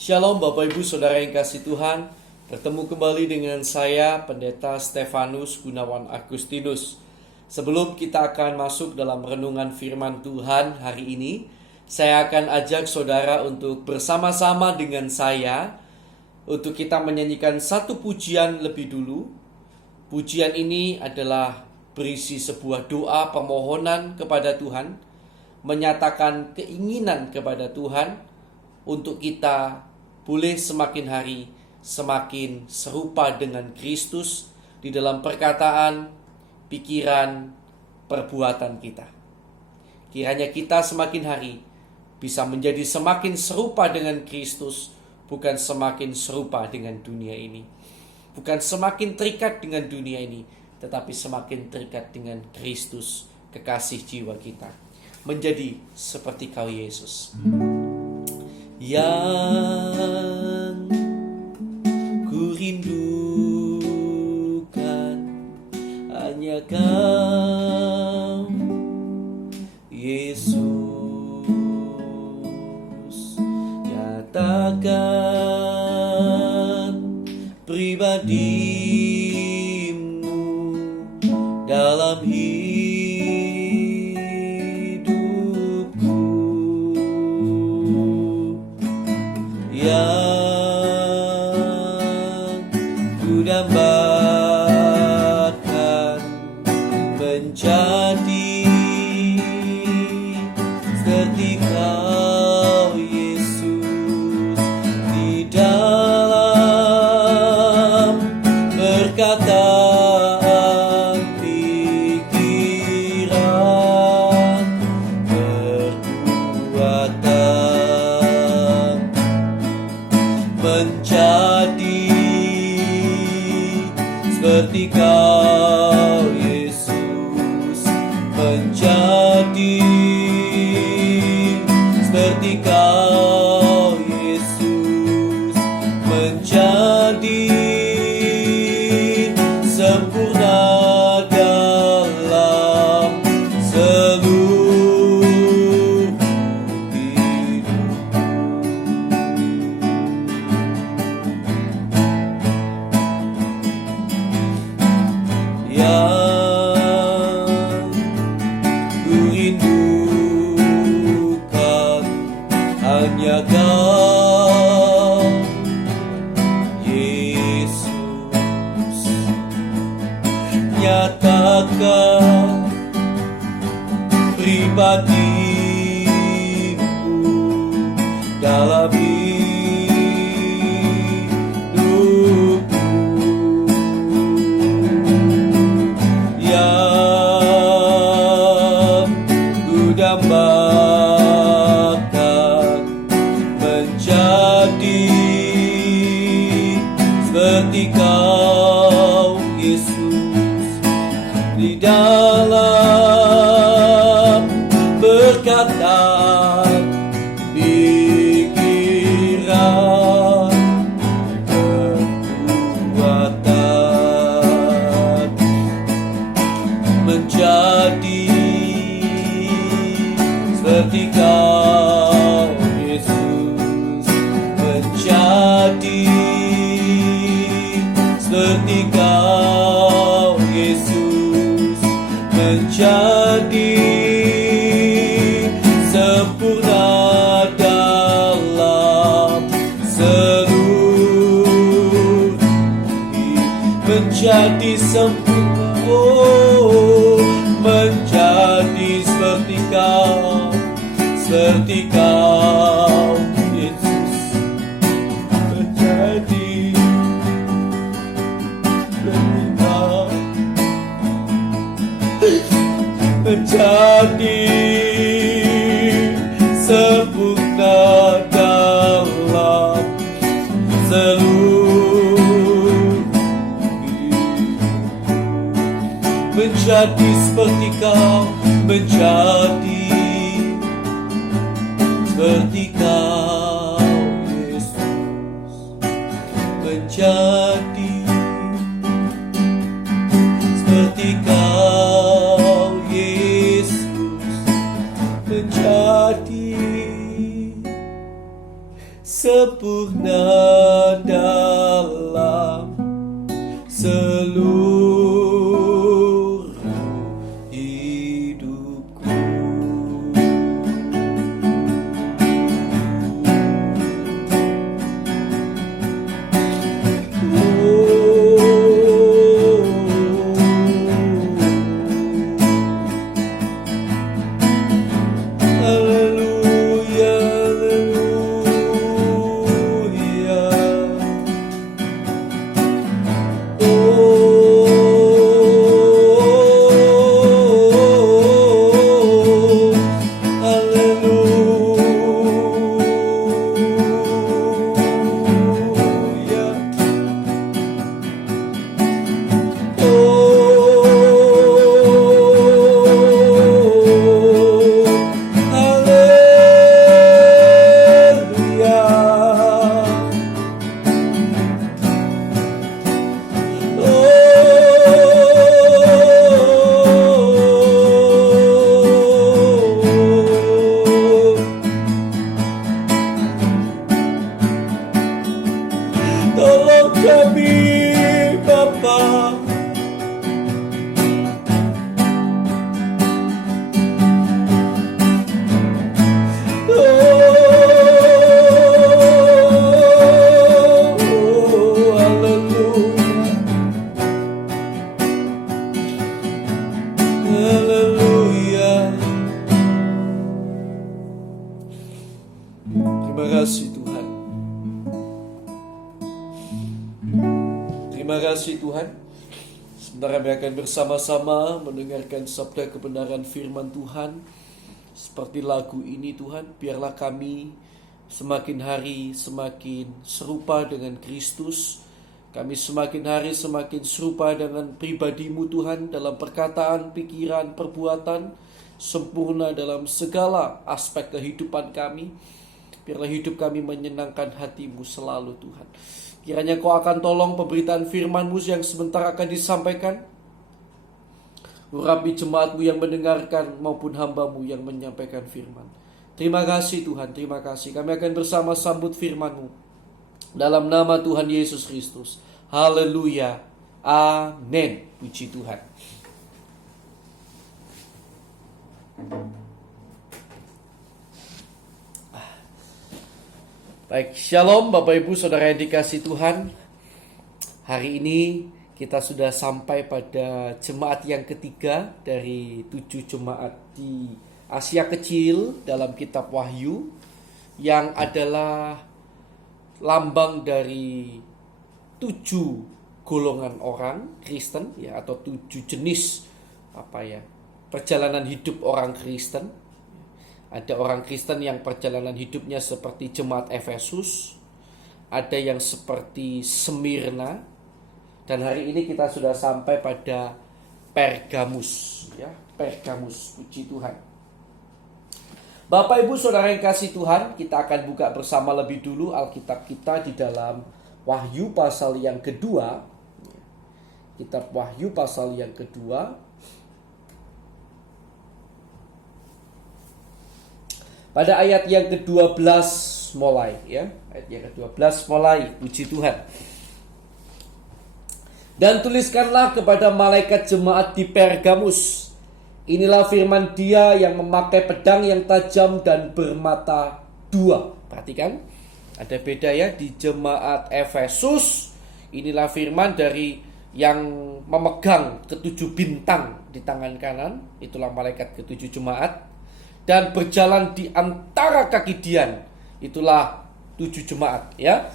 Shalom Bapak Ibu Saudara yang kasih Tuhan. Bertemu kembali dengan saya Pendeta Stefanus Gunawan Agustinus. Sebelum kita akan masuk dalam renungan firman Tuhan hari ini, saya akan ajak saudara untuk bersama-sama dengan saya untuk kita menyanyikan satu pujian lebih dulu. Pujian ini adalah berisi sebuah doa permohonan kepada Tuhan, menyatakan keinginan kepada Tuhan untuk kita boleh semakin hari semakin serupa dengan Kristus di dalam perkataan, pikiran, perbuatan kita. Kiranya kita semakin hari bisa menjadi semakin serupa dengan Kristus, bukan semakin serupa dengan dunia ini. Bukan semakin terikat dengan dunia ini, tetapi semakin terikat dengan Kristus, kekasih jiwa kita. Menjadi seperti Kau Yesus. Yang ku rindukan hanya Kau, Yesus. Nyatakan pribadimu dalam yang ku dambakan menjadi seperti Kau Yesus di dalam perkataan, pikiran, perbuatan, menjadi seperti Kau Yesus, menjadi seperti Kau Yesus, menjadi sempurna dalam seluruh hidupku. Yang ku rindukan hanya Kau, Yesus. Nyatakan pribadimu dalam yang ku dambakan menjadi seperti Kau Yesus di dalam perkataan, pikiran, perbuatan, menjadi seperti Kau Yesus, menjadi seperti Kau Yesus, menjadi sempurna dalam seluruh hidup. Menjadi sempurna, menjadi seperti Kau Yesus, menjadi seperti Kau, menjadi sempurna dalam seluruh hidup. Menjadi seperti Kau, menjadi seperti Kau Yesus, menjadi seperti Kau Yesus, menjadi sempurna dalam seluruh hidupku. Haleluya, haleluya. Tolong kami, Bapa. Haleluya. Terima kasih Tuhan. Terima kasih Tuhan. Sebentar kami akan bersama-sama mendengarkan sabda kebenaran firman Tuhan. Seperti lagu ini Tuhan, biarlah kami semakin hari semakin serupa dengan Kristus. Kami semakin hari semakin serupa dengan pribadi-Mu Tuhan, dalam perkataan, pikiran, perbuatan, sempurna dalam segala aspek kehidupan kami. Biarlah hidup kami menyenangkan hati-Mu selalu Tuhan. Kiranya Kau akan tolong pemberitaan firman-Mu yang sebentar akan disampaikan. Urapi jemaat-Mu yang mendengarkan maupun hamba-Mu yang menyampaikan firman. Terima kasih Tuhan, terima kasih. Kami akan bersama sambut firman-Mu dalam nama Tuhan Yesus Kristus. Haleluya. Amin. Puji Tuhan. Baik, shalom Bapak Ibu Saudara yang dikasihi Tuhan. Hari ini kita sudah sampai pada jemaat yang ketiga dari 7 jemaat di Asia Kecil dalam kitab Wahyu, yang adalah lambang dari 7 golongan orang Kristen ya, atau 7 jenis perjalanan hidup orang Kristen. Ada orang Kristen yang perjalanan hidupnya seperti jemaat Efesus, ada yang seperti Smyrna, dan hari ini kita sudah sampai pada Pergamus ya, Pergamus. Puji Tuhan. Bapak Ibu Saudara yang kasih Tuhan, kita akan buka bersama lebih dulu Alkitab kita di dalam Wahyu pasal yang kedua. Kitab Wahyu pasal yang kedua. Pada ayat yang ke-12 mulai ya. Ayat yang ke-12 mulai. Puji Tuhan. Dan tuliskanlah kepada malaikat jemaat di Pergamus. Inilah firman Dia yang memakai pedang yang tajam dan bermata 2. Perhatikan, ada beda ya di jemaat Efesus. Inilah firman dari yang memegang ke-7 bintang di tangan kanan. Itulah malaikat ke-7 jemaat. Dan berjalan di antara kaki Dian, itulah 7 jemaat ya.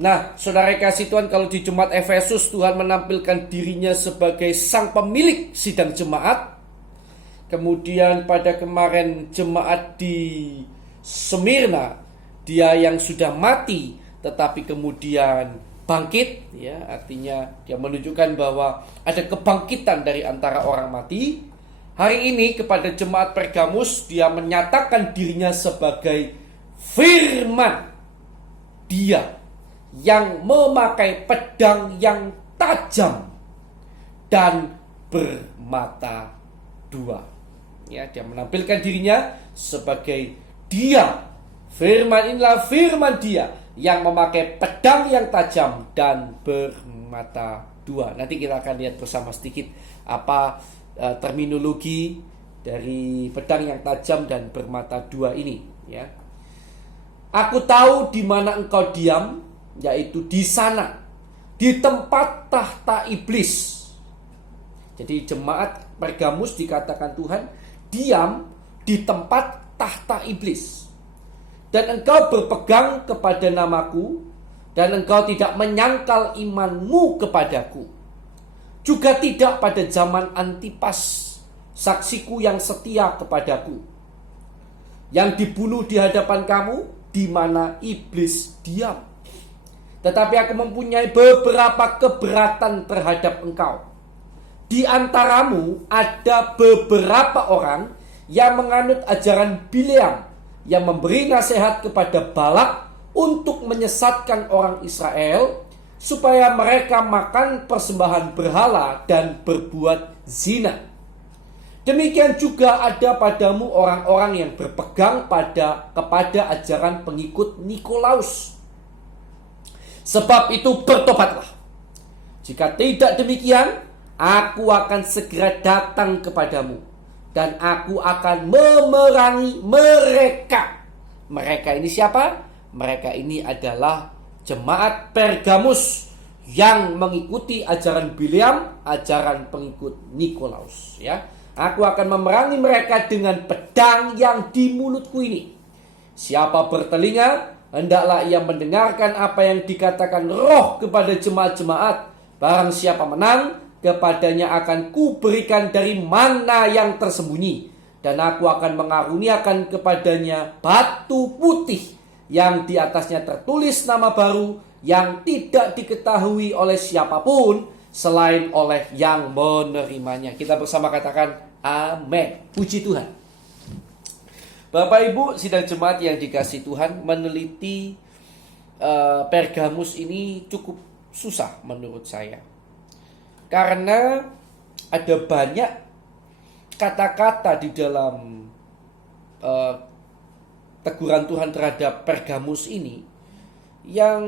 Nah, saudara kasih Tuhan, kalau di jemaat Efesus Tuhan menampilkan dirinya sebagai sang pemilik sidang jemaat. Kemudian pada kemarin jemaat di Smyrna, dia yang sudah mati tetapi kemudian bangkit ya, artinya dia menunjukkan bahwa ada kebangkitan dari antara orang mati. Hari ini kepada jemaat Pergamus, dia menyatakan dirinya sebagai firman Dia yang memakai pedang yang tajam dan bermata 2. Ya, dia menampilkan dirinya sebagai Dia Firman inilah firman Dia yang memakai pedang yang tajam dan bermata dua. Nanti kita akan lihat bersama sedikit apa terminologi dari pedang yang tajam dan bermata dua ini, ya. Aku tahu di mana engkau diam, yaitu di sana, di tempat tahta iblis. Jadi jemaat Pergamus dikatakan Tuhan diam di tempat tahta iblis. Dan engkau berpegang kepada namaku, dan engkau tidak menyangkal imanmu kepadaku. Juga tidak pada zaman Antipas, saksiku yang setia kepadaku, yang dibunuh di hadapan kamu, di mana iblis diam. Tetapi aku mempunyai beberapa keberatan terhadap engkau. Di antaramu ada beberapa orang yang menganut ajaran Bileam, yang memberi nasihat kepada Balak untuk menyesatkan orang Israel supaya mereka makan persembahan berhala dan berbuat zina. Demikian juga ada padamu orang-orang yang berpegang kepada ajaran pengikut Nikolaus. Sebab itu bertobatlah. Jika tidak demikian, aku akan segera datang kepadamu, dan aku akan memerangi mereka. Mereka ini siapa? Mereka ini adalah jemaat Pergamus yang mengikuti ajaran Bileam, ajaran pengikut Nikolaus, ya. Aku akan memerangi mereka dengan pedang yang di mulutku ini. Siapa bertelinga, hendaklah ia mendengarkan apa yang dikatakan Roh kepada jemaat-jemaat. Barang siapa menang, kepadanya akan kuberikan dari mana yang tersembunyi, dan aku akan mengaruniakan kepadanya batu putih yang di atasnya tertulis nama baru yang tidak diketahui oleh siapapun selain oleh yang menerimanya. Kita bersama katakan amin. Puji Tuhan. Bapak Ibu sidang jemaat yang dikasihi Tuhan, meneliti Pergamus ini cukup susah menurut saya. Karena ada banyak kata-kata di dalam teguran Tuhan terhadap Pergamus ini yang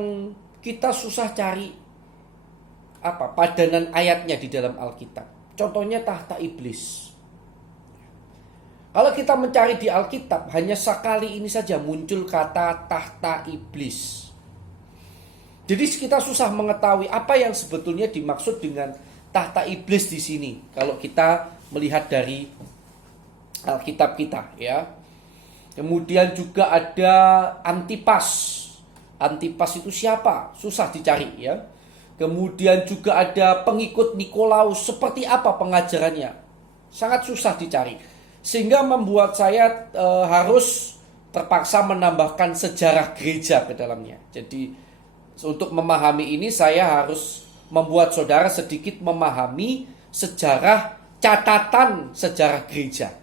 kita susah cari padanan ayatnya di dalam Alkitab. Contohnya tahta iblis. Kalau kita mencari di Alkitab, hanya sekali ini saja muncul kata tahta iblis. Jadi kita susah mengetahui apa yang sebetulnya dimaksud dengan tahta iblis di sini. Kalau kita melihat dari Alkitab kita, ya. Kemudian juga ada Antipas. Antipas itu siapa? Susah dicari, ya. Kemudian juga ada pengikut Nikolaus. Seperti apa pengajarannya? Sangat susah dicari. Sehingga membuat saya harus terpaksa menambahkan sejarah gereja ke dalamnya. Jadi untuk memahami ini saya harus membuat saudara sedikit memahami sejarah, catatan sejarah gereja,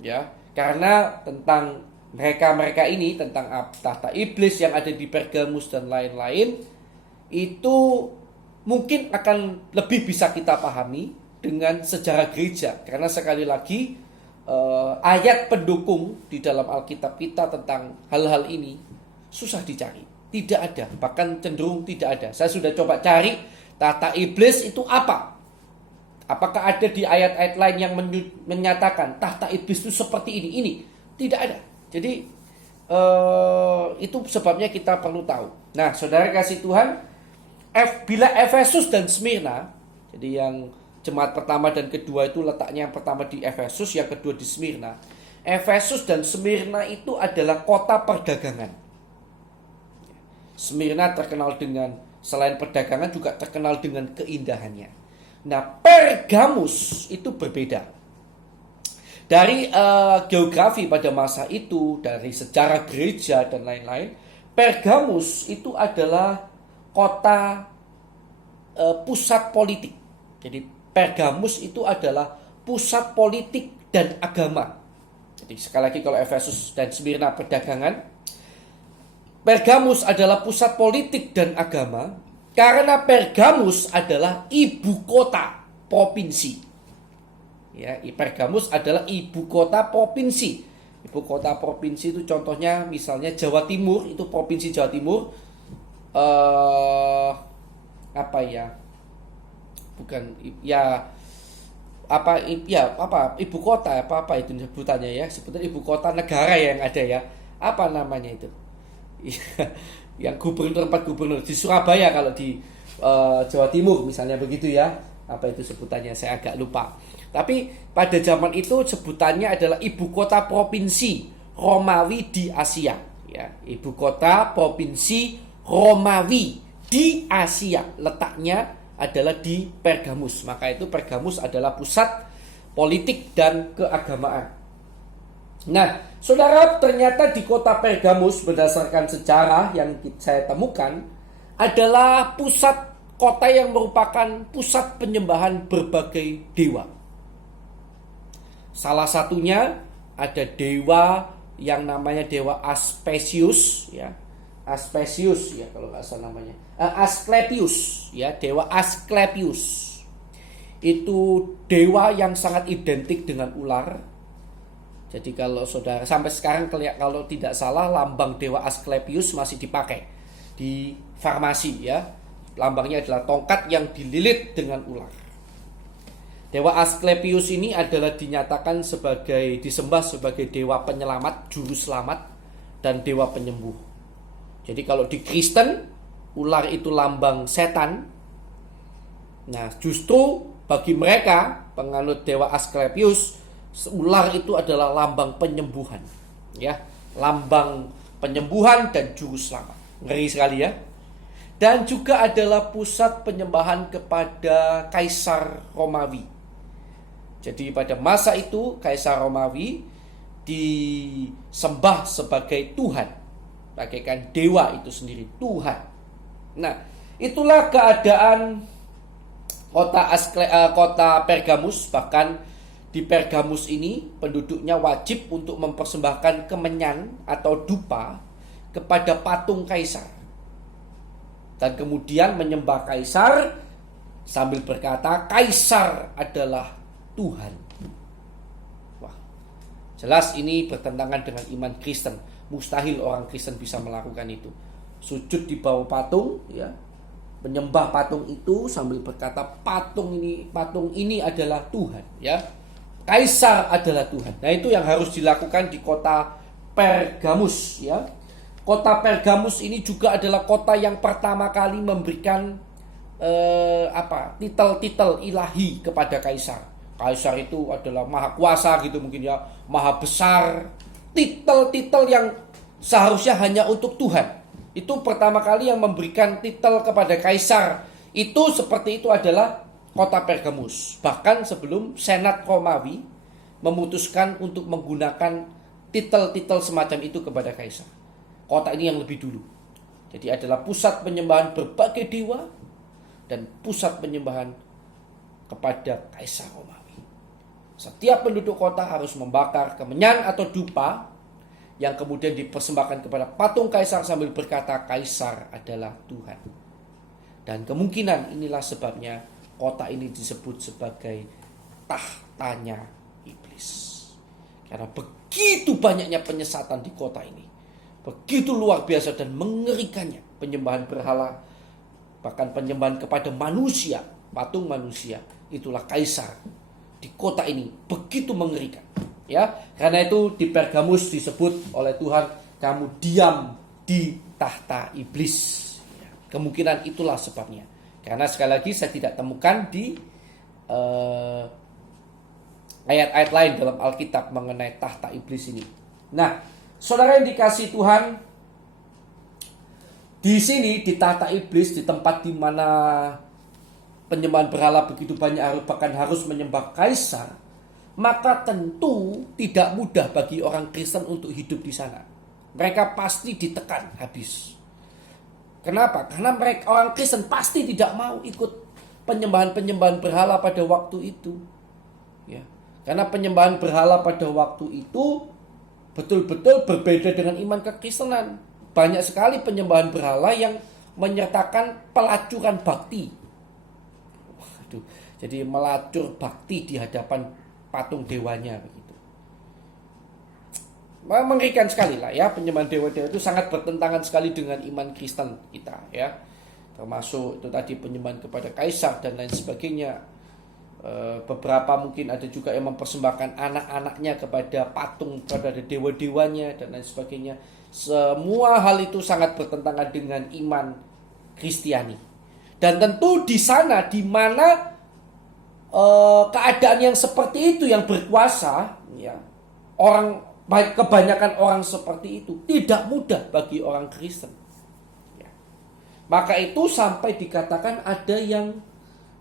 ya. Karena tentang mereka ini, tentang tahta iblis yang ada di Pergamus dan lain-lain, itu mungkin akan lebih bisa kita pahami dengan sejarah gereja. Karena sekali lagi ayat pendukung di dalam Alkitab kita tentang hal-hal ini susah dicari. Tidak ada, bahkan cenderung tidak ada. Saya sudah coba cari tahta iblis itu apa. Apakah ada di ayat-ayat lain yang menyatakan tahta iblis itu seperti ini? Tidak ada. Jadi itu sebabnya kita perlu tahu. Nah, saudara kasih Tuhan, bila Efesus dan Smyrna, jadi yang jemaat pertama dan kedua itu letaknya yang pertama di Efesus, yang kedua di Smyrna. Efesus dan Smyrna itu adalah kota perdagangan. Smyrna terkenal dengan, selain perdagangan juga terkenal dengan keindahannya. Nah, Pergamus itu berbeda. Dari geografi pada masa itu, dari sejarah gereja dan lain-lain, Pergamus itu adalah kota pusat politik. Jadi Pergamus itu adalah pusat politik dan agama. Jadi sekali lagi, kalau Efesus dan Smyrna perdagangan, Pergamus adalah pusat politik dan agama, karena Pergamus adalah ibu kota provinsi. Ya, Pergamus adalah ibu kota provinsi. Ibu kota provinsi itu contohnya misalnya Jawa Timur, itu provinsi Jawa Timur. Apa ya? Bukan ya ibu kota apa itu sebutannya ya, sebetulnya ibu kota negara yang ada ya, apa namanya itu? Yang gubernur, tempat gubernur di Surabaya kalau di Jawa Timur misalnya begitu ya, apa itu sebutannya saya agak lupa. Tapi pada zaman itu sebutannya adalah ibu kota provinsi Romawi di Asia ya, ibu kota provinsi Romawi di Asia, letaknya adalah di Pergamus. Maka itu Pergamus adalah pusat politik dan keagamaan. Nah, saudara, ternyata di kota Pergamus berdasarkan sejarah yang saya temukan adalah pusat kota yang merupakan pusat penyembahan berbagai dewa. Salah satunya ada dewa yang namanya dewa Aspesius ya. Aspesius ya kalau nggak salah namanya. Asklepius ya, dewa Asklepius. Itu dewa yang sangat identik dengan ular. Jadi kalau saudara sampai sekarang kalau tidak salah lambang dewa Asklepius masih dipakai di farmasi ya. Lambangnya adalah tongkat yang dililit dengan ular. Dewa Asklepius ini adalah dinyatakan disembah sebagai dewa penyelamat, juru selamat, dan dewa penyembuh. Jadi kalau di Kristen, ular itu lambang setan. Nah, justru bagi mereka penganut dewa Asklepius, ular itu adalah lambang penyembuhan, ya, lambang penyembuhan dan juru selamat. Ngeri sekali ya. Dan juga adalah pusat penyembahan kepada Kaisar Romawi. Jadi pada masa itu Kaisar Romawi disembah sebagai Tuhan, bagaikan dewa itu sendiri, Tuhan. Nah, itulah keadaan kota Pergamus. Bahkan di Pergamus ini penduduknya wajib untuk mempersembahkan kemenyan atau dupa kepada patung kaisar, dan kemudian menyembah kaisar sambil berkata kaisar adalah Tuhan. Wah, jelas ini bertentangan dengan iman Kristen. Mustahil orang Kristen bisa melakukan itu. Sujud di bawah patung, ya, menyembah patung itu sambil berkata patung ini adalah Tuhan, ya. Kaisar adalah Tuhan. Nah, itu yang harus dilakukan di kota Pergamus, ya. Kota Pergamus ini juga adalah kota yang pertama kali memberikan titel-titel ilahi kepada kaisar. Kaisar itu adalah maha kuasa gitu mungkin ya, maha besar. Titel-titel yang seharusnya hanya untuk Tuhan. Itu pertama kali yang memberikan titel kepada kaisar. Itu seperti itu adalah kota Pergamus. Bahkan sebelum Senat Romawi memutuskan untuk menggunakan titel-titel semacam itu kepada kaisar. Kota ini yang lebih dulu. Jadi adalah pusat penyembahan berbagai dewa dan pusat penyembahan kepada Kaisar Romawi. Setiap penduduk kota harus membakar kemenyan atau dupa yang kemudian dipersembahkan kepada patung kaisar sambil berkata kaisar adalah Tuhan. Dan kemungkinan inilah sebabnya kota ini disebut sebagai tahtanya iblis. Karena begitu banyaknya penyesatan di kota ini. Begitu luar biasa dan mengerikannya penyembahan berhala, bahkan penyembahan kepada manusia, patung manusia. Itulah kaisar di kota ini, begitu mengerikan, ya. Karena itu di Pergamus disebut oleh Tuhan, kamu diam di tahta iblis, ya. Kemungkinan itulah sebabnya. Karena sekali lagi saya tidak temukan di ayat-ayat lain dalam Alkitab mengenai tahta iblis ini. Nah, saudara yang dikasihi Tuhan, di sini di tahta iblis, di tempat di mana penyembahan berhala begitu banyak, bahkan harus menyembah kaisar, maka tentu tidak mudah bagi orang Kristen untuk hidup di sana. Mereka pasti ditekan habis. Kenapa? Karena orang Kristen pasti tidak mau ikut penyembahan berhala pada waktu itu, ya. Karena penyembahan berhala pada waktu itu betul-betul berbeda dengan iman kekristenan. Banyak sekali penyembahan berhala yang menyertakan pelacuran bakti. Waduh, jadi melacur bakti di hadapan patung dewanya begitu. Mengerikan sekali lah ya, penyembahan dewa-dewa itu sangat bertentangan sekali dengan iman Kristen kita ya. Termasuk itu tadi penyembahan kepada kaisar dan lain sebagainya. Beberapa mungkin ada juga yang mempersembahkan anak-anaknya kepada patung, kepada dewa-dewanya dan lain sebagainya. Semua hal itu sangat bertentangan dengan iman Kristiani. Dan tentu di sana di mana keadaan yang seperti itu yang berkuasa ya, kebanyakan orang seperti itu tidak mudah bagi orang Kristen ya. Maka itu sampai dikatakan ada yang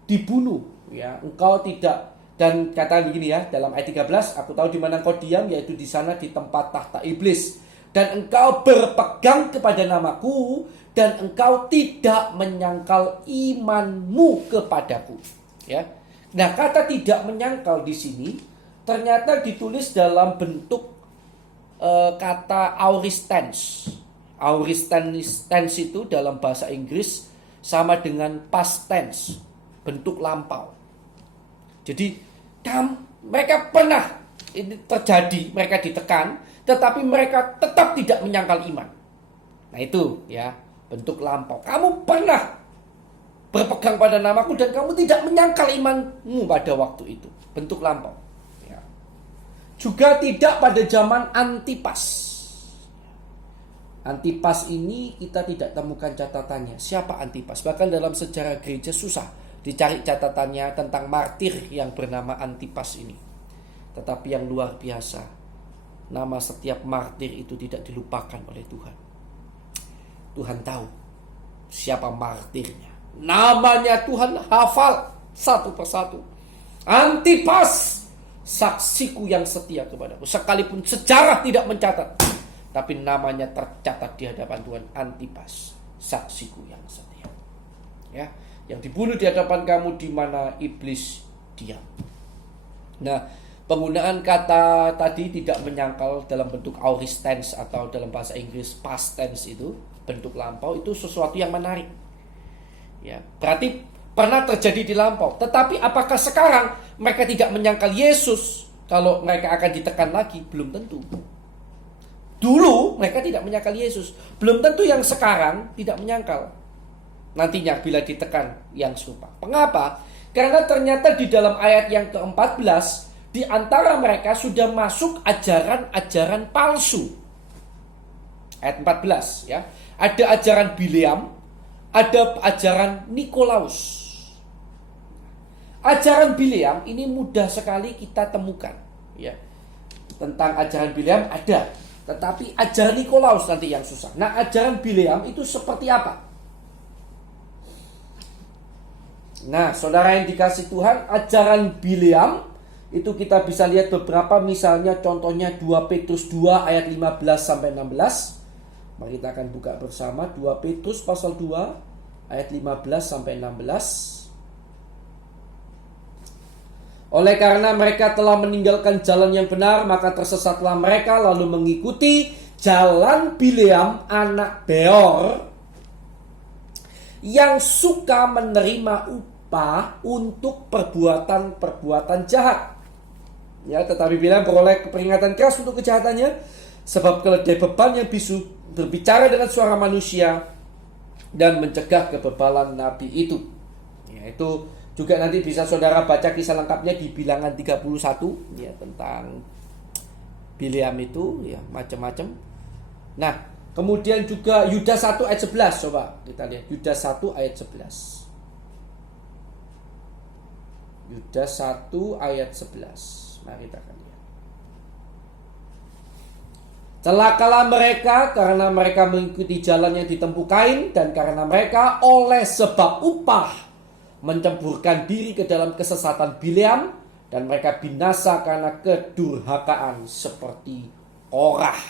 dibunuh ya. Engkau tidak, dan katakan begini ya dalam ayat 13, aku tahu di mana engkau diam, yaitu di sana di tempat tahta iblis, dan engkau berpegang kepada namaku, dan engkau tidak menyangkal imanmu kepadaku ya. Nah, kata tidak menyangkal di sini ternyata ditulis dalam bentuk kata aorist tense. Aorist tense itu dalam bahasa Inggris sama dengan past tense, bentuk lampau. Jadi mereka pernah ini terjadi, mereka ditekan, tetapi mereka tetap tidak menyangkal iman. Nah itu ya, bentuk lampau. Kamu pernah berpegang pada namaku dan kamu tidak menyangkal imanmu pada waktu itu. Bentuk lampau ya. Juga tidak pada zaman Antipas. Antipas ini kita tidak temukan catatannya. Siapa Antipas? Bahkan dalam sejarah gereja susah dicari catatannya tentang martir yang bernama Antipas ini. Tetapi yang luar biasa, nama setiap martir itu tidak dilupakan oleh Tuhan. Tuhan tahu siapa martirnya. Namanya Tuhan hafal satu persatu. Antipas, saksiku yang setia kepadaku. Sekalipun sejarah tidak mencatat, tapi namanya tercatat di hadapan Tuhan. Antipas, saksiku yang setia ya, yang dibunuh di hadapan kamu di mana iblis diam. Nah, penggunaan kata tadi tidak menyangkal dalam bentuk aorist tense atau dalam bahasa Inggris past tense itu, bentuk lampau, itu sesuatu yang menarik ya. Berarti pernah terjadi di lampau. Tetapi apakah sekarang mereka tidak menyangkal Yesus kalau mereka akan ditekan lagi? Belum tentu. Dulu mereka tidak menyangkal Yesus, belum tentu yang sekarang tidak menyangkal nantinya bila ditekan yang serupa. Mengapa? Karena ternyata di dalam ayat yang ke-14 di antara mereka sudah masuk ajaran-ajaran palsu. Ayat 14 ya. Ada ajaran Bileam, ada ajaran Nikolaus. Ajaran Bileam ini mudah sekali kita temukan ya. Tentang ajaran Bileam ada, tetapi ajaran Nikolaus nanti yang susah. Nah, ajaran Bileam itu seperti apa? Nah, saudara yang dikasih Tuhan, ajaran Bileam itu kita bisa lihat beberapa, misalnya contohnya 2 Petrus 2 ayat 15 sampai 16. Mari kita akan buka bersama 2 Petrus pasal 2 ayat 15 sampai 16. Oleh karena mereka telah meninggalkan jalan yang benar, maka tersesatlah mereka lalu mengikuti jalan Bileam anak Beor, yang suka menerima upah untuk perbuatan-perbuatan jahat. Ya, tetapi Bileam beroleh peringatan keras untuk kejahatannya, sebab keledai beban yang bisu berbicara dengan suara manusia dan mencegah kebebalan nabi itu. Ya, itu juga nanti bisa saudara baca kisah lengkapnya di Bilangan 31 ya, tentang Bileam itu ya, macam-macam. Nah, kemudian juga Yudas 1 ayat 11, coba kita lihat Yudas 1 ayat 11. Yudas 1 ayat 11. Mari kita akan lihat. Celakalah mereka karena mereka mengikuti jalan yang ditempuh Kain, dan karena mereka oleh sebab upah menceburkan diri ke dalam kesesatan Bileam, dan mereka binasa karena kedurhakaan seperti Korah.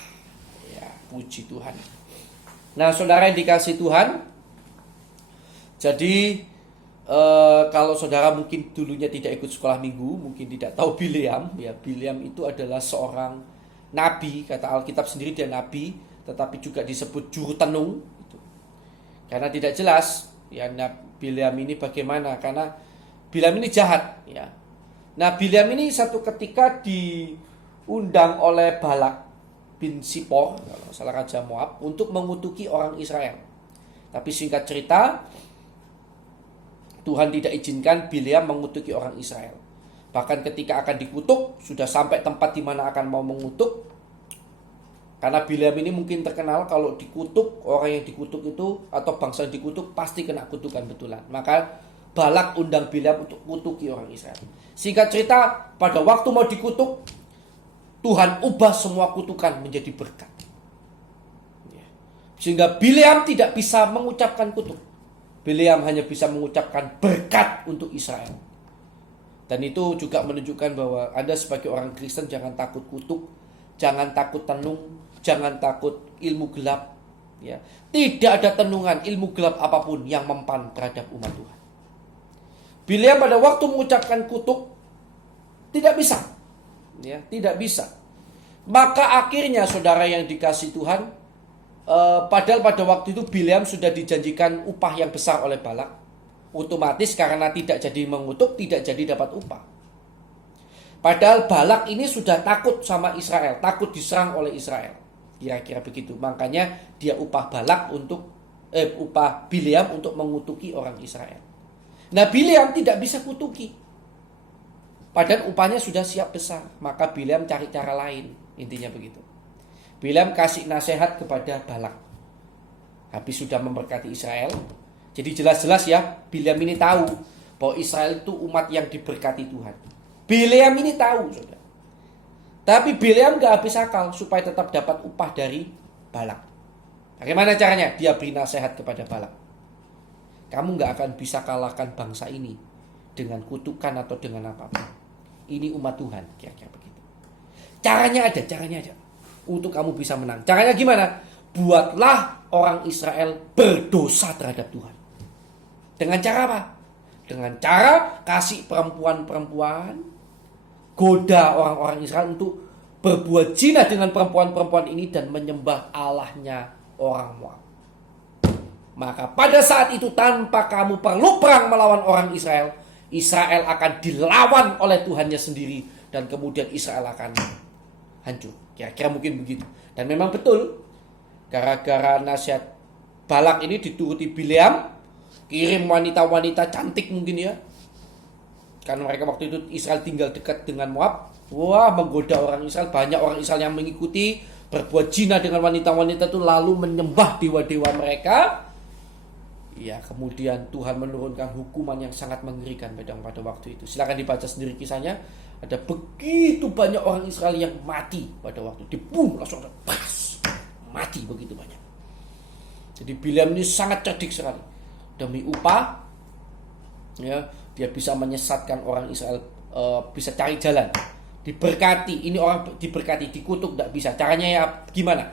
Ya, puji Tuhan. Nah, saudara yang dikasih Tuhan, jadi kalau saudara mungkin dulunya tidak ikut sekolah minggu, mungkin tidak tahu Bileam. Ya, Bileam itu adalah seorang nabi, kata Alkitab sendiri dia nabi, tetapi juga disebut juru tenung. Karena tidak jelas ya Bileam ini bagaimana, karena Bileam ini jahat ya. Nah, Bileam ini satu ketika diundang oleh Balak bin Sipor, kalau salah raja Moab, untuk mengutuki orang Israel. Tapi singkat cerita, Tuhan tidak izinkan Bileam mengutuki orang Israel. Bahkan ketika akan dikutuk, sudah sampai tempat di mana akan mau mengutuk. Karena Bileam ini mungkin terkenal kalau dikutuk, orang yang dikutuk itu atau bangsa yang dikutuk pasti kena kutukan betulan. Maka Balak undang Bileam untuk kutuki orang Israel. Singkat cerita, pada waktu mau dikutuk, Tuhan ubah semua kutukan menjadi berkat. Sehingga Bileam tidak bisa mengucapkan kutuk. Bileam hanya bisa mengucapkan berkat untuk Israel. Dan itu juga menunjukkan bahwa Anda sebagai orang Kristen jangan takut kutuk, jangan takut tenung, jangan takut ilmu gelap. Ya. Tidak ada tenungan ilmu gelap apapun yang mempan terhadap umat Tuhan. Bileam pada waktu mengucapkan kutuk tidak bisa. Ya, tidak bisa. Maka akhirnya saudara yang dikasih Tuhan, padahal pada waktu itu Bileam sudah dijanjikan upah yang besar oleh Balak. Otomatis karena tidak jadi mengutuk, tidak jadi dapat upah. Padahal Balak ini sudah takut sama Israel, takut diserang oleh Israel. Kira-kira begitu. Makanya dia upah Bileam untuk mengutuki orang Israel. Nah, Bileam tidak bisa kutuki. Padahal upahnya sudah siap besar. Maka Bileam cari cara lain. Intinya begitu. Bileam kasih nasihat kepada Balak. Habis sudah memberkati Israel. Jadi jelas-jelas ya, Bileam ini tahu bahwa Israel itu umat yang diberkati Tuhan. Bileam ini tahu, saudara. Tapi Bileam gak habis akal supaya tetap dapat upah dari Balak. Bagaimana caranya? Dia beri nasihat kepada Balak. Kamu gak akan bisa kalahkan bangsa ini dengan kutukan atau dengan apapun. Ini umat Tuhan, kira-kira begitu. Caranya ada. Untuk kamu bisa menang. Caranya gimana? Buatlah orang Israel berdosa terhadap Tuhan. Dengan cara apa? Dengan cara kasih perempuan-perempuan, goda orang-orang Israel untuk berbuat zina dengan perempuan-perempuan ini dan menyembah Allahnya orang Moab. Maka pada saat itu tanpa kamu perlu perang melawan orang Israel, Israel akan dilawan oleh Tuhannya sendiri dan kemudian Israel akan hancur. Kira-kira mungkin begitu. Dan memang betul, gara-gara nasihat Balak ini dituruti Bileam, kirim wanita-wanita cantik mungkin ya. Karena mereka waktu itu Israel tinggal dekat dengan Moab. Wah, menggoda orang Israel. Banyak orang Israel yang mengikuti, berbuat zina dengan wanita-wanita itu, lalu menyembah dewa-dewa mereka. Ya, kemudian Tuhan menurunkan hukuman yang sangat mengerikan pada waktu itu. Silakan dibaca sendiri kisahnya. Ada begitu banyak orang Israel yang mati pada waktu dibunuh, langsung ada mati begitu banyak. Jadi Bileam ini sangat cerdik sekali. Demi upah, ya, dia bisa menyesatkan orang Israel, bisa cari jalan. Diberkati, ini orang diberkati, dikutuk tidak bisa. Caranya ya gimana?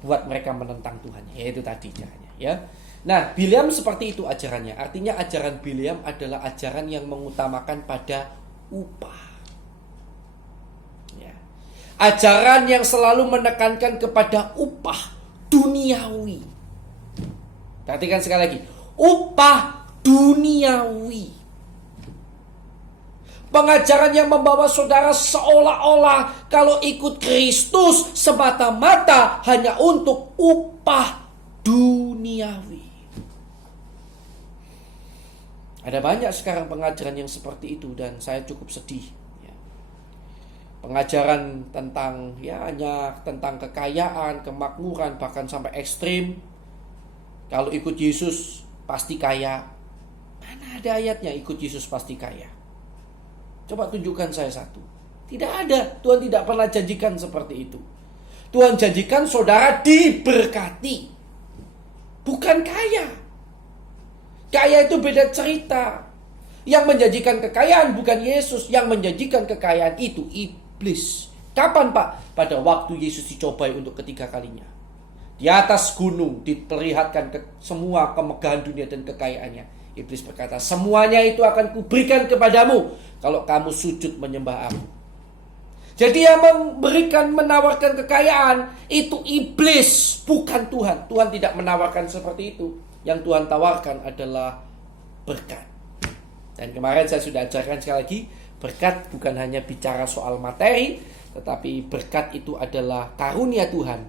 Buat mereka menentang Tuhan. Ya itu tadi caranya, ya. Nah, Bileam seperti itu ajarannya. Artinya ajaran Bileam adalah ajaran yang mengutamakan pada upah. Ya. Ajaran yang selalu menekankan kepada upah duniawi. Perhatikan sekali lagi. Upah duniawi. Pengajaran yang membawa saudara seolah-olah kalau ikut Kristus semata-mata hanya untuk upah duniawi. Ada banyak sekarang pengajaran yang seperti itu dan saya cukup sedih. Ya. Pengajaran tentang hanya tentang kekayaan, kemakmuran, bahkan sampai ekstrim. Kalau ikut Yesus pasti kaya. Mana ada ayatnya ikut Yesus pasti kaya? Coba tunjukkan saya satu. Tidak ada. Tuhan tidak pernah janjikan seperti itu. Tuhan janjikan saudara diberkati, bukan kaya. Kaya itu beda cerita. Yang menjanjikan kekayaan bukan Yesus. Yang menjanjikan kekayaan itu iblis. Kapan Pak? Pada waktu Yesus dicobai untuk ketiga kalinya. Di atas gunung diperlihatkan semua kemegahan dunia dan kekayaannya. Iblis berkata, semuanya itu akan kuberikan kepadamu kalau kamu sujud menyembah aku. Jadi yang menawarkan kekayaan itu iblis, bukan Tuhan. Tuhan tidak menawarkan seperti itu. Yang Tuhan tawarkan adalah berkat. Dan kemarin saya sudah ajarkan sekali lagi, berkat bukan hanya bicara soal materi, Tetapi berkat itu adalah karunia Tuhan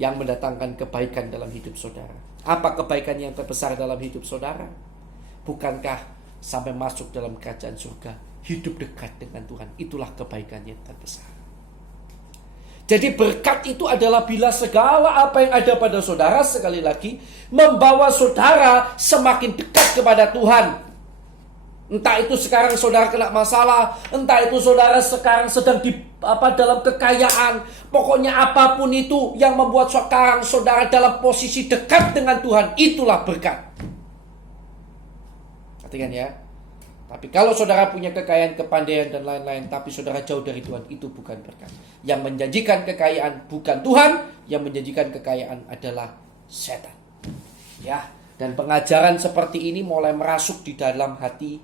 yang mendatangkan kebaikan dalam hidup saudara. Apa kebaikan yang terbesar dalam hidup saudara? Bukankah sampai masuk dalam kerajaan surga, hidup dekat dengan Tuhan? Itulah kebaikan yang terbesar. Jadi berkat itu adalah bila segala apa yang ada pada saudara, sekali lagi, membawa saudara semakin dekat kepada Tuhan. Entah itu sekarang saudara kena masalah, entah itu saudara sekarang sedang dalam kekayaan, pokoknya apapun itu yang membuat sekarang saudara dalam posisi dekat dengan Tuhan, itulah berkat. Perhatikan ya. Tapi kalau saudara punya kekayaan, kepandaian dan lain-lain, tapi saudara jauh dari Tuhan, itu bukan berkat. Yang menjanjikan kekayaan bukan Tuhan, yang menjanjikan kekayaan adalah setan. Ya, dan pengajaran seperti ini mulai merasuk di dalam hati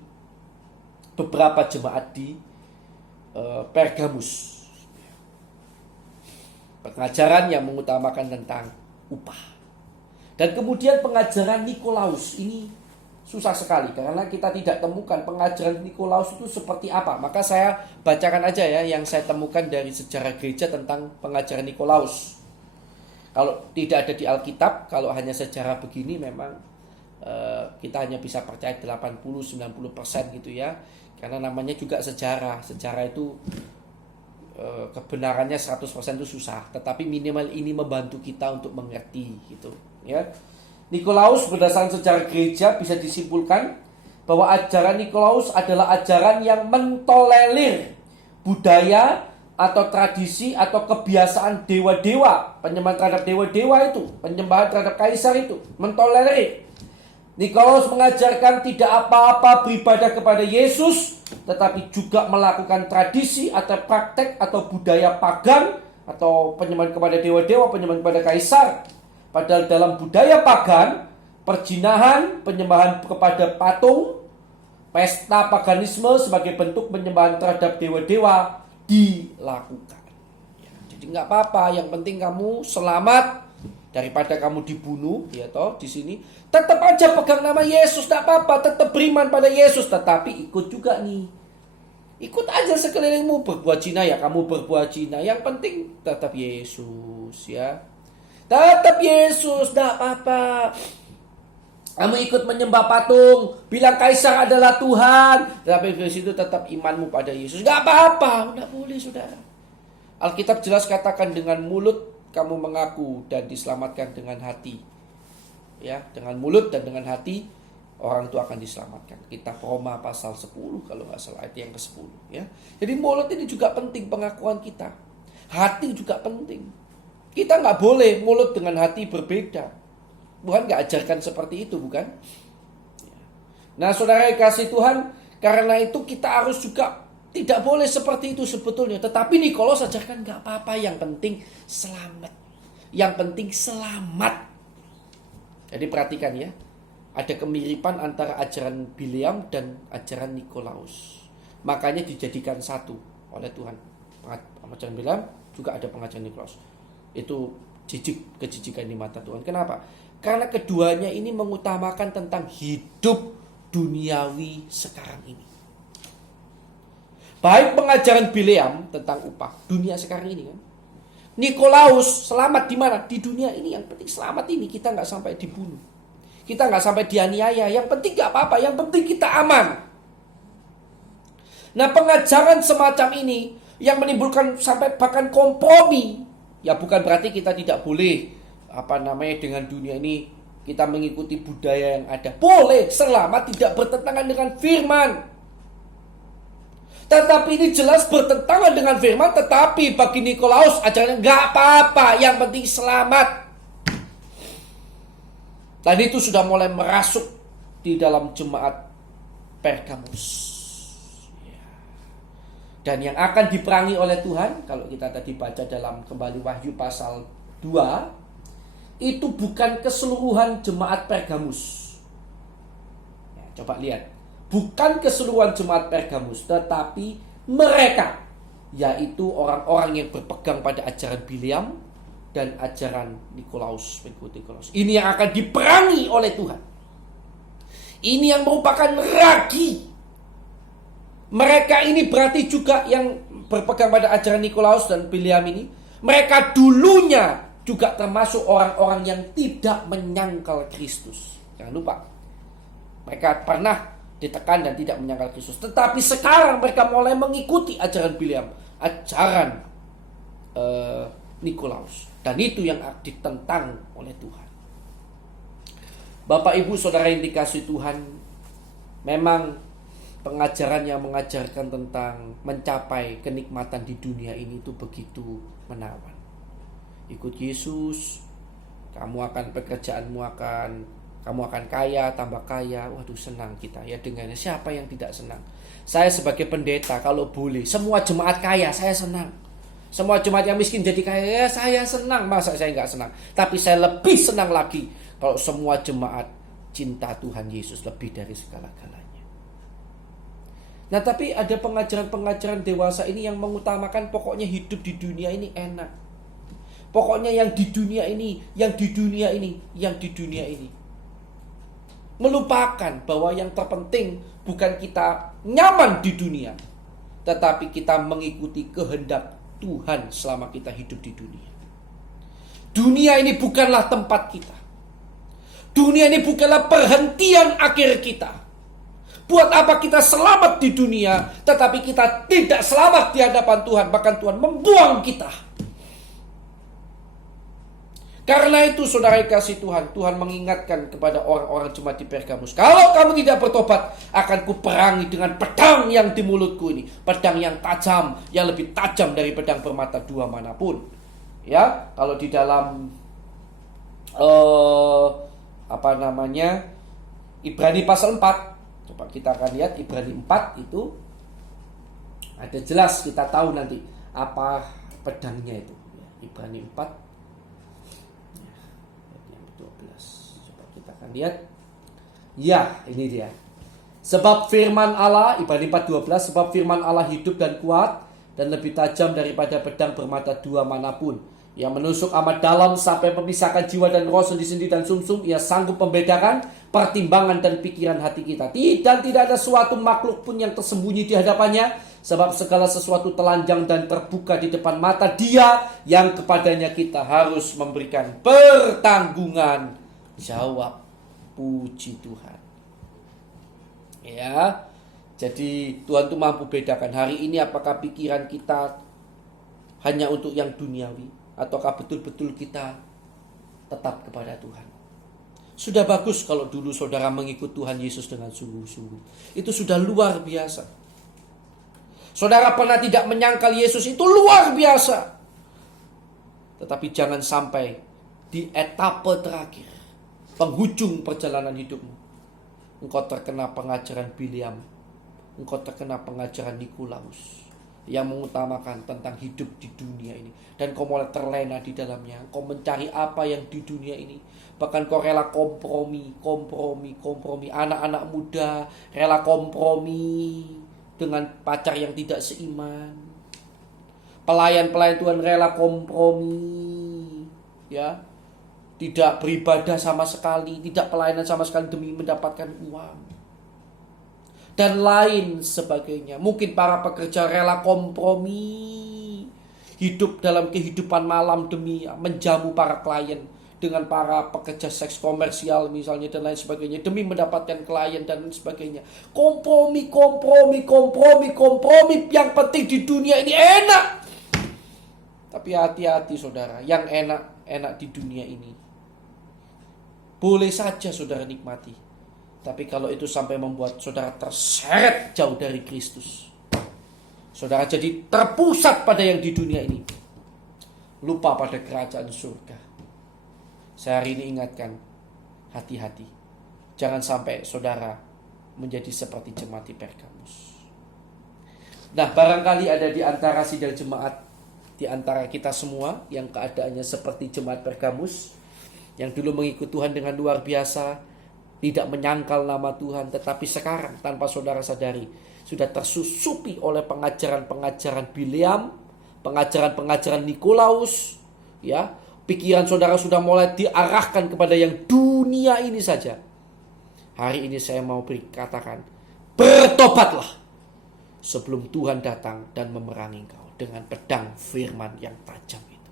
beberapa jemaat di Pergamus. Pengajaran yang mengutamakan tentang upah. Dan kemudian pengajaran Nikolaus ini susah sekali karena kita tidak temukan pengajaran Nikolaus itu seperti apa. Maka saya bacakan aja ya yang saya temukan dari sejarah gereja tentang pengajaran Nikolaus. Kalau tidak ada di Alkitab, kalau hanya sejarah begini memang kita hanya bisa percaya 80-90% gitu ya. Karena namanya juga sejarah. Sejarah itu kebenarannya 100% itu susah, tetapi minimal ini membantu kita untuk mengerti gitu ya. Nikolaus berdasarkan sejarah gereja bisa disimpulkan bahwa ajaran Nikolaus adalah ajaran yang mentolerir budaya atau tradisi atau kebiasaan dewa-dewa, penyembahan terhadap dewa-dewa itu, penyembahan terhadap kaisar itu, mentolerir. Nikolaus mengajarkan tidak apa-apa beribadah kepada Yesus, tetapi juga melakukan tradisi atau praktek atau budaya pagan atau penyembahan kepada dewa-dewa, penyembahan kepada kaisar. Padahal dalam budaya pagan, perjinahan, penyembahan kepada patung, pesta paganisme sebagai bentuk penyembahan terhadap dewa-dewa dilakukan. Ya, jadi nggak apa-apa, yang penting kamu selamat daripada kamu dibunuh, ya toh di sini. Tetap aja pegang nama Yesus, nggak apa-apa, tetap beriman pada Yesus, tetapi ikut juga nih. Ikut aja sekelilingmu, berbuat zina ya kamu berbuat zina. Yang penting tetap Yesus ya. Tetap Yesus, tidak apa-apa. Kamu ikut menyembah patung, bilang kaisar adalah Tuhan, tapi di situ tetap imanmu pada Yesus. Tidak apa-apa, tidak boleh saudara. Alkitab jelas katakan dengan mulut kamu mengaku dan diselamatkan dengan hati. Ya, dengan mulut dan dengan hati orang itu akan diselamatkan. Kitab Roma pasal 10 kalau nggak salah ayat yang ke-10 ya. Jadi mulut ini juga penting, pengakuan kita. Hati juga penting. Kita nggak boleh mulut dengan hati berbeda. Tuhan nggak ajarkan seperti itu, bukan? Nah, saudara yang kasih Tuhan, karena itu kita harus juga tidak boleh seperti itu sebetulnya. Tetapi Nikolaus ajarkan nggak apa-apa, yang penting selamat. Yang penting selamat. Jadi perhatikan ya, ada kemiripan antara ajaran Bileam dan ajaran Nikolaus. Makanya dijadikan satu oleh Tuhan. Ajaran Bileam juga ada pengajaran Nikolaus. Itu kejijikan di mata Tuhan. Kenapa? Karena keduanya ini mengutamakan tentang hidup duniawi sekarang ini. Baik pengajaran Bileam tentang upah dunia sekarang ini kan. Nikolaus selamat di mana? Di dunia ini. Yang penting selamat ini, kita nggak sampai dibunuh, kita nggak sampai dianiaya. Yang penting nggak apa-apa, yang penting kita aman. Nah, pengajaran semacam ini yang menimbulkan sampai bahkan kompromi. Ya bukan berarti kita tidak boleh dengan dunia ini kita mengikuti budaya yang ada. Boleh selama tidak bertentangan dengan firman. Tetapi ini jelas bertentangan dengan firman. Tetapi bagi Nikolaus ajarannya nggak apa-apa, yang penting selamat. Dan itu sudah mulai merasuk di dalam jemaat Pergamus. Dan yang akan diperangi oleh Tuhan, kalau kita tadi baca dalam kembali Wahyu pasal 2, itu bukan keseluruhan jemaat Pergamus. Ya, coba lihat. Bukan keseluruhan jemaat Pergamus, tetapi mereka, yaitu orang-orang yang berpegang pada ajaran Bileam dan ajaran Nikolaus, pengikut Nikolaus. Ini yang akan diperangi oleh Tuhan. Ini yang merupakan ragi Mereka ini berarti juga yang berpegang pada ajaran Nikolaus dan Biliam ini. Mereka dulunya juga termasuk orang-orang yang tidak menyangkal Kristus. Jangan lupa, mereka pernah ditekan dan tidak menyangkal Kristus. Tetapi sekarang mereka mulai mengikuti ajaran Biliam, ajaran Nikolaus. Dan itu yang ditentang oleh Tuhan. Bapak Ibu Saudara yang dikasihi Tuhan, memang pengajaran yang mengajarkan tentang mencapai kenikmatan di dunia ini itu begitu menawan. Ikut Yesus, kamu akan kamu akan kaya, tambah kaya. Waduh, senang kita ya dengannya. Siapa yang tidak senang? Saya sebagai pendeta, kalau boleh semua jemaat kaya, saya senang. Semua jemaat yang miskin jadi kaya, ya saya senang. Masa saya nggak senang? Tapi saya lebih senang lagi kalau semua jemaat cinta Tuhan Yesus lebih dari segala-galanya. Nah, tapi ada pengajaran-pengajaran dewasa ini yang mengutamakan pokoknya hidup di dunia ini enak. Pokoknya yang di dunia ini, yang di dunia ini, yang di dunia ini. Melupakan bahwa yang terpenting bukan kita nyaman di dunia, tetapi kita mengikuti kehendak Tuhan selama kita hidup di dunia. Dunia ini bukanlah tempat kita. Dunia ini bukanlah perhentian akhir kita. Buat apa kita selamat di dunia, tetapi kita tidak selamat di hadapan Tuhan, bahkan Tuhan membuang kita. Karena itu saudara kasih Tuhan, Tuhan mengingatkan kepada orang-orang jemaat di Pergamus, kalau kamu tidak bertobat, akan kuperangi dengan pedang yang di mulutku ini. Pedang yang tajam, yang lebih tajam dari pedang bermata dua manapun. Ya, kalau di dalam Ibrani pasal 4, coba kita akan lihat Ibrani 4 itu ada jelas, kita tahu nanti apa pedangnya itu. Ibrani 4 coba kita akan lihat. Ya, ini dia. Sebab firman Allah, Ibrani 4:12, sebab firman Allah hidup dan kuat dan lebih tajam daripada pedang bermata dua manapun, yang menusuk amat dalam sampai memisahkan jiwa dan roh, sendi-sendi dan sumsum. Ia sanggup membedakan pertimbangan dan pikiran hati kita. Dan tidak ada suatu makhluk pun yang tersembunyi di hadapannya, sebab segala sesuatu telanjang dan terbuka di depan mata Dia yang kepadanya kita harus memberikan pertanggungan jawab. Puji Tuhan. Ya, jadi Tuhan itu mampu bedakan hari ini apakah pikiran kita hanya untuk yang duniawi, ataukah betul-betul kita tetap kepada Tuhan. Sudah bagus kalau dulu saudara mengikut Tuhan Yesus dengan sungguh-sungguh. Itu sudah luar biasa. Saudara pernah tidak menyangkal Yesus, itu luar biasa. Tetapi jangan sampai di etapa terakhir, penghujung perjalanan hidupmu, engkau terkena pengajaran Biliam, engkau terkena pengajaran Nikolaus yang mengutamakan tentang hidup di dunia ini, dan kau mulai terlena di dalamnya. Kau mencari apa yang di dunia ini, bahkan kau rela kompromi. Anak-anak muda rela kompromi dengan pacar yang tidak seiman. Pelayan-pelayan Tuhan rela kompromi, ya, tidak beribadah sama sekali, tidak pelayanan sama sekali demi mendapatkan uang, dan lain sebagainya. Mungkin para pekerja rela kompromi, hidup dalam kehidupan malam demi menjamu para klien dengan para pekerja seks komersial misalnya, dan lain sebagainya, demi mendapatkan klien dan lain sebagainya. Kompromi. Yang penting di dunia ini enak. Tapi hati-hati saudara, yang enak di dunia ini boleh saja saudara nikmati, tapi kalau itu sampai membuat saudara terseret jauh dari Kristus, saudara jadi terpusat pada yang di dunia ini, lupa pada kerajaan surga. Saya hari ini ingatkan, hati-hati, jangan sampai saudara menjadi seperti jemaat di Pergamus. Nah, barangkali ada di antara sidang jemaat, di antara kita semua yang keadaannya seperti jemaat Pergamus, yang dulu mengikut Tuhan dengan luar biasa, tidak menyangkal nama Tuhan, tetapi sekarang tanpa saudara sadari sudah tersusupi oleh pengajaran-pengajaran Biliam, pengajaran-pengajaran Nikolaus, ya. Pikiran saudara sudah mulai diarahkan kepada yang dunia ini saja. Hari ini saya mau katakan, bertobatlah. sebelum Tuhan datang dan memerangi engkau dengan pedang firman yang tajam itu.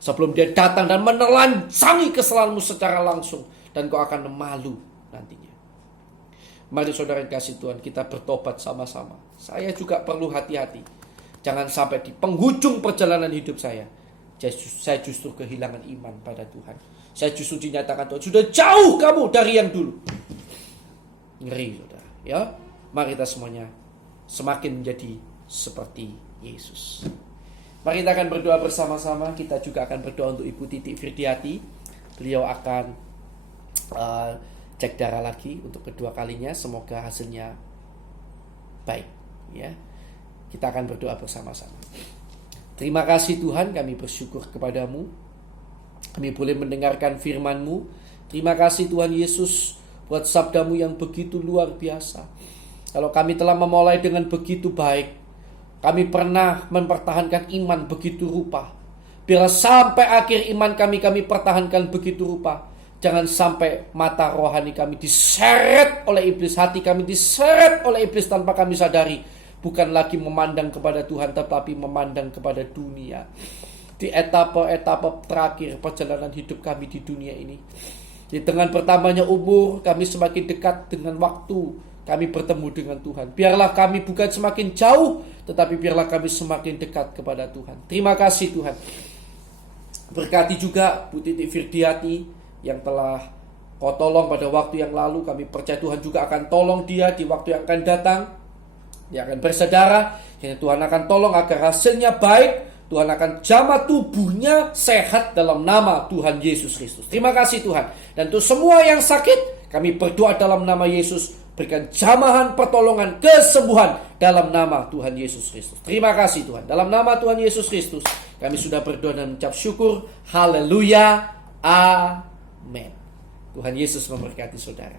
Sebelum dia datang dan menelanjangi kesalahanmu secara langsung, dan kau akan malu nantinya. Mari saudara yang kasih Tuhan, kita bertobat sama-sama. Saya juga perlu hati-hati. Jangan sampai di penghujung perjalanan hidup saya justru kehilangan iman pada Tuhan. Saya justru dinyatakan Tuhan, sudah jauh kamu dari yang dulu. Ngeri saudara, ya. Mari kita semuanya semakin menjadi seperti Yesus. Mari kita akan berdoa bersama-sama. Kita juga akan berdoa untuk Ibu Titik Firdiati. Beliau akan cek darah lagi untuk kedua kalinya. Semoga hasilnya baik, ya. Kita akan berdoa bersama-sama. Terima kasih Tuhan, kami bersyukur kepadamu. Kami boleh mendengarkan firman-Mu. Terima kasih Tuhan Yesus buat sabdamu yang begitu luar biasa. Kalau kami telah memulai dengan begitu baik, kami pernah mempertahankan iman begitu rupa. Biar sampai akhir iman kami pertahankan begitu rupa. Jangan sampai mata rohani kami diseret oleh iblis, hati kami diseret oleh iblis tanpa kami sadari. Bukan lagi memandang kepada Tuhan, tetapi memandang kepada dunia. Di etapa-etapa terakhir perjalanan hidup kami di dunia ini, dengan bertambahnya umur, kami semakin dekat dengan waktu kami bertemu dengan Tuhan. Biarlah kami bukan semakin jauh, tetapi biarlah kami semakin dekat kepada Tuhan. Terima kasih Tuhan. Berkati juga Bu Titik Firdiati yang telah Kau tolong pada waktu yang lalu. Kami percaya Tuhan juga akan tolong dia di waktu yang akan datang. Dia akan bersaudara, yang Tuhan akan tolong agar hasilnya baik. Tuhan akan jamah tubuhnya sehat dalam nama Tuhan Yesus Kristus. Terima kasih Tuhan. Dan untuk semua yang sakit, kami berdoa dalam nama Yesus. Berikan jamahan, pertolongan, kesembuhan dalam nama Tuhan Yesus Kristus. Terima kasih Tuhan. Dalam nama Tuhan Yesus Kristus, kami sudah berdoa dan mengucap syukur. Haleluya. Amin. Tuhan Yesus memberkati saudara.